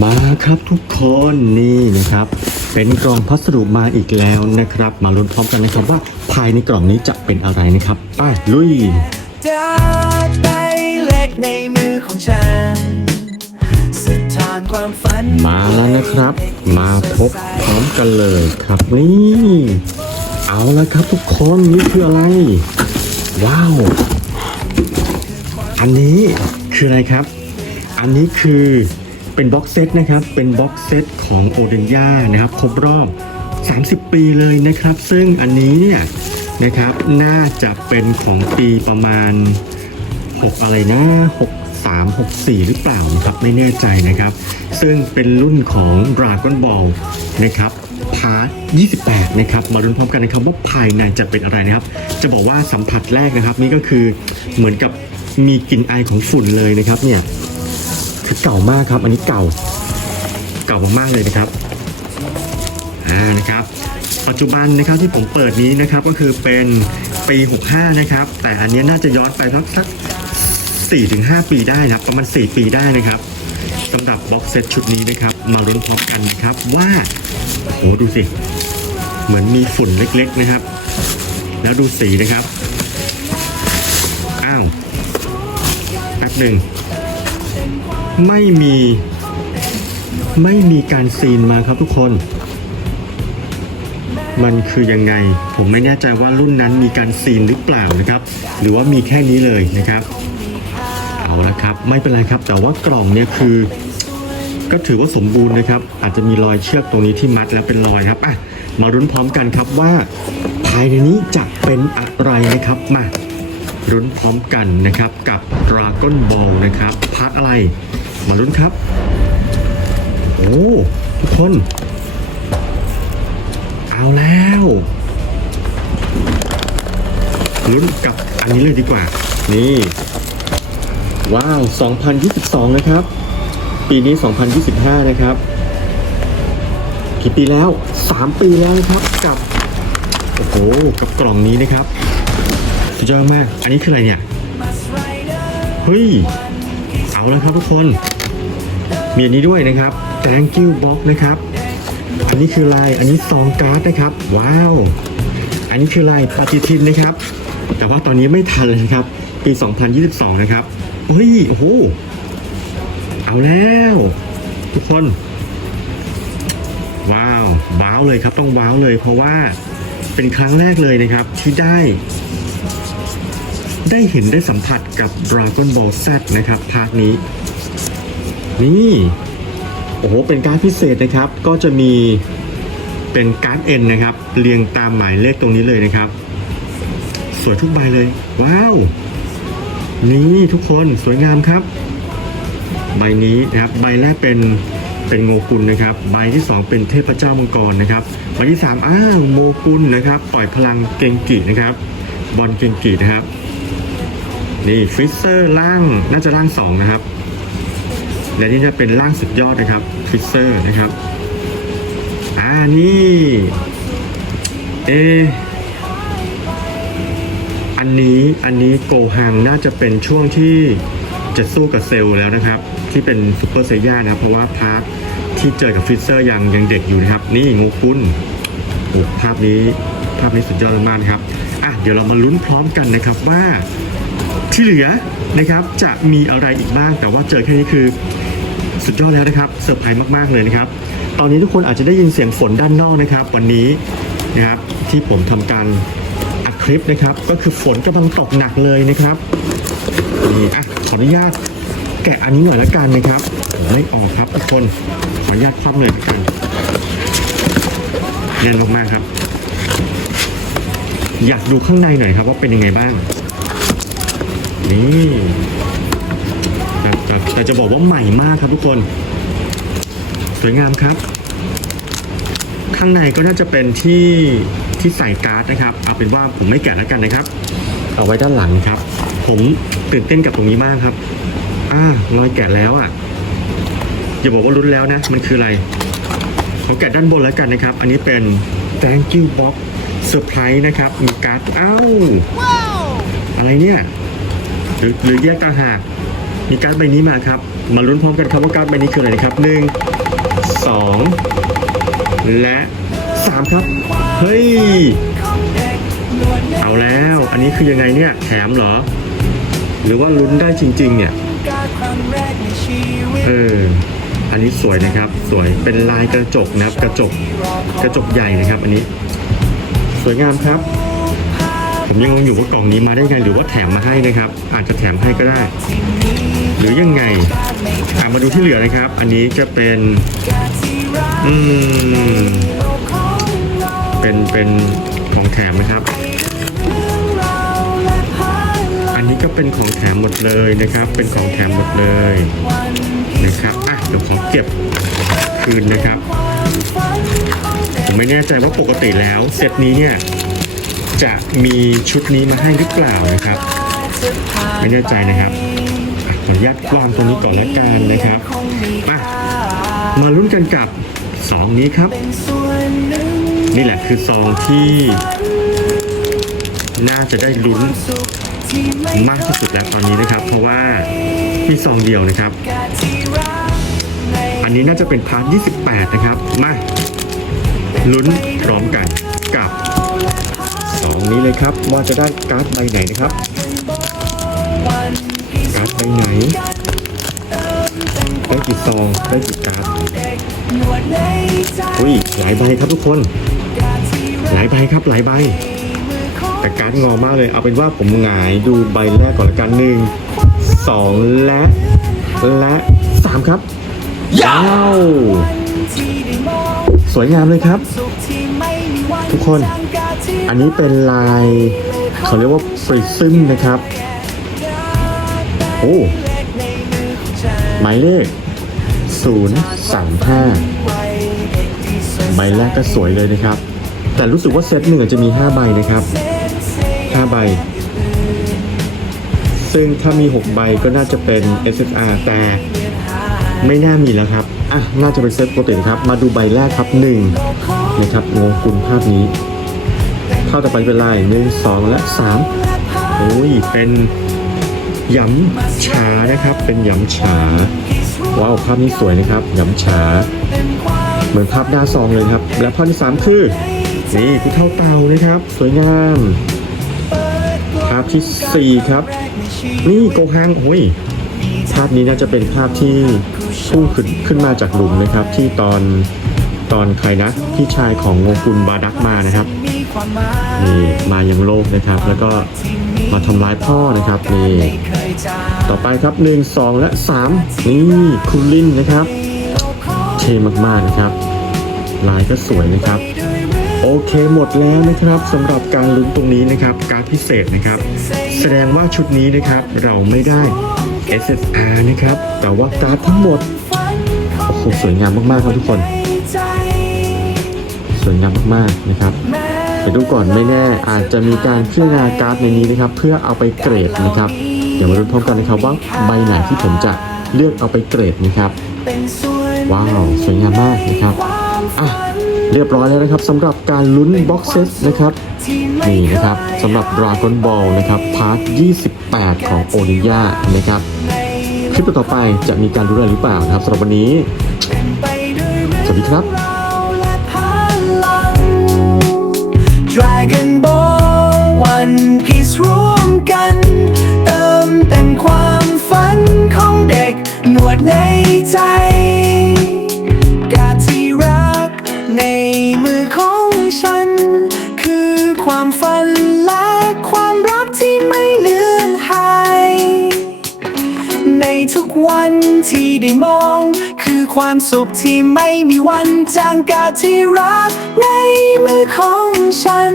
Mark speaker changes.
Speaker 1: มาครับทุกคนนี่นะครับ เป็นกล่องพัสดุมาอีกแล้วนะครับ มาลุ้นพร้อมกันนะครับว่าภายในกล่องนี้จะเป็นอะไรนะครับไปลุย
Speaker 2: จากใบเล็กในมือของฉันสถานความฝัน
Speaker 1: มาแล้วนะครับ มาพบพร้อมกันเลยครับนี่เอาละครับทุกคนนี่คืออะไร ว้าว อันนี้คืออะไรครับ อันนี้คือ เป็นบ็อกเซตนะครับ เป็นบ็อกเซตของโอเดนย่านะครับ ครบรอบ 30 ปีเลยนะครับ ซึ่งอันนี้เนี่ยนะครับน่าจะเป็นของปีประมาณ 6 อะไรนะ 63 64 หรือเปล่านะครับไม่แน่ใจนะครับ ซึ่งเป็นรุ่นของ Dragon Ball นะครับพาร์ท28 นะครับมาลุ้นพร้อมกันนะครับว่าภายในจะเป็นอะไรนะครับ จะบอกว่าสัมผัสแรกนะครับ นี่ก็คือเหมือนกับมีกลิ่นไอายของฝุ่นเลยนะครับเนี่ย คือเก่ามากครับ อันนี้เก่า เก่ามากๆเลยนะครับอ่านะครับ ปัจจุบันนะครับที่ผมเปิดนี้นะครับก็คือเป็นปี 65 นะครับ แต่อันนี้น่าจะย้อนไปสักสัก4-5 ปีได้นะครับ ประมาณ 4 ปีได้นะครับสำหรับบ็อกเซตชุดนี้นะครับ มาลุ้นพร้อมกันนะครับว่าโอ้ดูสิ เหมือนมีฝุ่นเล็กๆนะครับ แล้วดูสีนะครับ อ้าวแป๊บหนึ่ง ไม่มีไม่มีการซีนมาครับทุกคน มันคือยังไง ผมไม่แน่ใจว่ารุ่นนั้นมีการซีนหรือเปล่านะครับ หรือว่ามีแค่นี้เลยนะครับเอาละครับ ไม่เป็นไรครับ แต่ว่ากล่องเนี่ยคือ ก็ถือว่าสมบูรณ์นะครับ อาจจะมีรอยเชือกตรงนี้ที่มัดแล้วเป็นรอยครับอะมารุ้นพร้อมกันครับว่าภายในนี้จะเป็นอะไรนะครับมา รุ้นพร้อมกันนะครับกับ Dragon Ball นะครับพาร์ทอะไร มารุ้นครับ โอ้ทุกคน เอาแล้วลุ้นกับอันนี้เลยดีกว่า นี่ ว้าว 2022 นะครับ ปีนี้ 2025 นะครับ กี่ปีแล้ว 3 ปีแล้วนะครับกับ โอ้โห กับกล่องนี้นะครับ สุดยอดมาก อันนี้คืออะไรเนี่ย เฮ้ย เอาแล้วครับทุกคน มีอันนี้ด้วยนะครับ thank you box นะครับ อันนี้คือลาย อันนี้ซองการ์ดนะครับ ว้าว อันนี้คือลายปฏิทินนะครับ แต่ว่าตอนนี้ไม่ทันเลยนะครับ ปี 2022 นะครับ เฮ้ย โอ้โห เอาแล้ว ทุกคน ว้าว ว้าวเลยครับ ต้องว้าวเลย เพราะว่าเป็นครั้งแรกเลยนะครับที่ได้ ได้เห็นได้สัมผัสกับ Dragon Ball Z นะครับพาร์ทนี้ นี่โอ้โหเป็นการพิเศษนะครับ ก็จะมีเป็นการ์ดเอ็นนะครับ เรียงตามหมายเลขตรงนี้เลยนะครับ สวยทุกใบเลย ว้าว นี่ทุกคนสวยงามครับ ใบนี้นะครับใบแรกเป็นเป็นโงกุลนะครับ ใบที่สองเป็นเทพเจ้ามังกรนะครับใบที่สามอ้าวโมกุลนะครับ ปล่อยพลังเกงกินะครับ บอลเกงกินะครับ นี่ฟิสเซอร์ล่างน่าจะล่างสองนะครับ และนี่จะเป็นร่างสุดยอดนะครับฟิเซอร์นะครับ อ่านี่เออันนี้อันนี้โกฮังน่าจะเป็นช่วงที่จะสู้กับเซลล์แล้วนะครับ ที่เป็นซูเปอร์เซย่านะครับ เพราะว่าพาร์ทที่เจอกับฟิเซอร์ยังยังเด็กอยู่นะครับ นี่งูคุณโอ้ภาพนี้ภาพนี้สุดยอดมากนะครับอะเดี๋ยวเรามาลุ้นพร้อมกันนะครับว่า ที่เหลือนะครับจะมีอะไรอีกบ้าง แต่ว่าเจอแค่นี้คือสุดยอดแล้วนะครับเซอร์ไพรส์มากๆเลยนะครับ ตอนนี้ทุกคนอาจจะได้ยินเสียงฝนด้านนอกนะครับ วันนี้นะครับที่ผมทำการอัดคลิปนะครับ ก็คือฝนกำลังตกหนักเลยนะครับนี่อะขออนุญาตแกะอันนี้หน่อยละกันนะครับไม่ออกครับทุกคนขออนุญาตคว่ำเลยละกันแน่นมากๆครับ อยากดูข้างในหน่อยครับว่าเป็นยังไงบ้าง นี่แต่แต่แต่จะบอกว่าใหม่มากครับทุกคน สวยงามครับ ข้างในก็น่าจะเป็นที่ที่ใส่การ์ดนะครับ เอาเป็นว่าผมไม่แกะแล้วกันนะครับ เอาไว้ด้านหลังครับ ผมตื่นเต้นกับตรงนี้มากครับ อ่ารอยแกะแล้วอะอย่าบอกว่ารุ้นแล้วนะ มันคืออะไรขอแกะด้านบนแล้วกันนะครับ อันนี้เป็น thank you box surprise นะครับ มีการ์ดอ้าว อะไรเนี่ย หรือหรือแยกต่างหากมีการ์ดใบนี้มาครับ มาลุ้นพร้อมกันครับว่าการ์ดใบนี้คืออะไรนะครับหนึ่งสองและสามครับ เฮ้ย เอาแล้วอันนี้คือยังไงเนี่ยแถมเหรอ หรือว่าลุ้นได้จริง ๆ เนี่ยเอออันนี้สวยนะครับ สวยเป็นลายกระจกนะครับ กระจกกระจกใหญ่นะครับ อันนี้ สวยงามครับ ผมยังงงอยู่ว่ากล่องนี้มาได้ไงหรือว่าแถมมาให้นะครับ อาจจะแถมให้ก็ได้ หรือยังไงอะมาดูที่เหลือนะครับ อันนี้จะเป็นอืมเป็นเป็นของแถมนะครับ อันนี้ก็เป็นของแถมหมดเลยนะครับ เป็นของแถมหมดเลยนะครับอะเดี๋ยวขอเก็บคืนนะครับ ผมไม่แน่ใจว่าปกติแล้วเซตนี้เนี่ย จะมีชุดนี้มาให้หรือเปล่านะครับ ไม่แน่ใจนะครับขออนุญาตวางตรงนี้ก่อนละกันนะครับมามาลุ้นกันกับสองนี้ครับ นี่แหละคือซองที่ น่าจะได้ลุ้นมากที่สุดแล้วตอนนี้นะครับ เพราะว่ามีซองเดียวนะครับ อันนี้น่าจะเป็นพาร์ท 28 นะครับ มาลุ้นพร้อมกันกับ งนี้เลยครับว่าจะได้การ์ดใบไหนนะครับ การ์ดใบไหน ได้กี่ซองได้กี่การ์ดอุ้ยหลายใบครับทุกคน หลายใบครับหลายใบ แต่การ์ดงอมากเลยเอาเป็นว่าผมหงายดูใบแรกก่อนละกันหนึ่งสองและและสามครับว้าวสวยงามเลยครับ ทุกคน อันนี้เป็นลายเขาเรียกว่าฟริซึมนะครับ โอ้ หมายเลข 035 ใบแรกก็สวยเลยนะครับ แต่รู้สึกว่าเซตหนึ่งอาจะมี 5 ใบนะครับ 5 ใบ ซึ่งถ้ามี 6 ใบก็น่าจะเป็น SSR แต่ไม่น่ามีแล้วครับ อะ น่าจะเป็นเซตปกตินครับ มาดูใบแรกครับ 1 นะครับงงกุลภาพนี้เข้าต่อไปเป็นลายหนึ่งสองและสามโอ้ยเป็นหยำฉานะครับ เป็นหยำฉาว้าวภาพนี้สวยนะครับหยำฉาเหมือนภาพหน้าซองเลยครับ และภาพที่สามคือนี่ผู้เท่าเตานะครับ สวยงามภาพที่สี่ครับ นี่โกฮังโอ้ยภาพนี้น่าจะเป็นภาพที่พุ่งขึ้นขึ้นมาจากหลุมนะครับ ที่ตอน ตอนใครนะพี่ชายของโงกุลบาดักมานะครับนี่มายังโลกนะครับ แล้วก็มาทำร้ายพ่อนะครับนี่ต่อไปครับหนึ่งสองและสามนี่คุณลินนะครับเท่มากๆนะครับ ลายก็สวยนะครับ โอเคหมดแล้วนะครับสำหรับการลุ้นตรงนี้นะครับ การพิเศษนะครับ แสดงว่าชุดนี้นะครับเราไม่ได้ SSR นะครับ แต่ว่าการ์ดทั้งหมด โอ้โห สวยงามมากๆครับทุกคน สวยงามมากๆนะครับไปดูก่อนไม่แน่อาจจะมีการพิจารณาการ์ดในนี้นะครับ เพื่อเอาไปเกรดนะครับ เดี๋ยวมาดูพร้อมกันนะครับว่าใบไหนที่ผมจะเลือกเอาไปเกรดนะครับ ว้าว สวยงามมากนะครับอะเรียบร้อยแล้วนะครับสำหรับการลุ้นบ็อกเซตนะครับนี่นะครับสำหรับ Dragon Ball นะครับพาร์ท 28 ของโอนิยานะครับคลิปต่อไปจะมีการรู้อะไรหรือเปล่านะครับสำหรับวันนี้ สวัสดีครับ
Speaker 2: Ball One Piece รวมกัน เติมเต็มความฝันของเด็กหนวดในใจ กาที่รักในมือของฉัน คือความฝันและความรักที่ไม่เลือนหาย ในทุกวันที่ได้มอง คือความสุขที่ไม่มีวันจางกาที่รักในมือของฉัน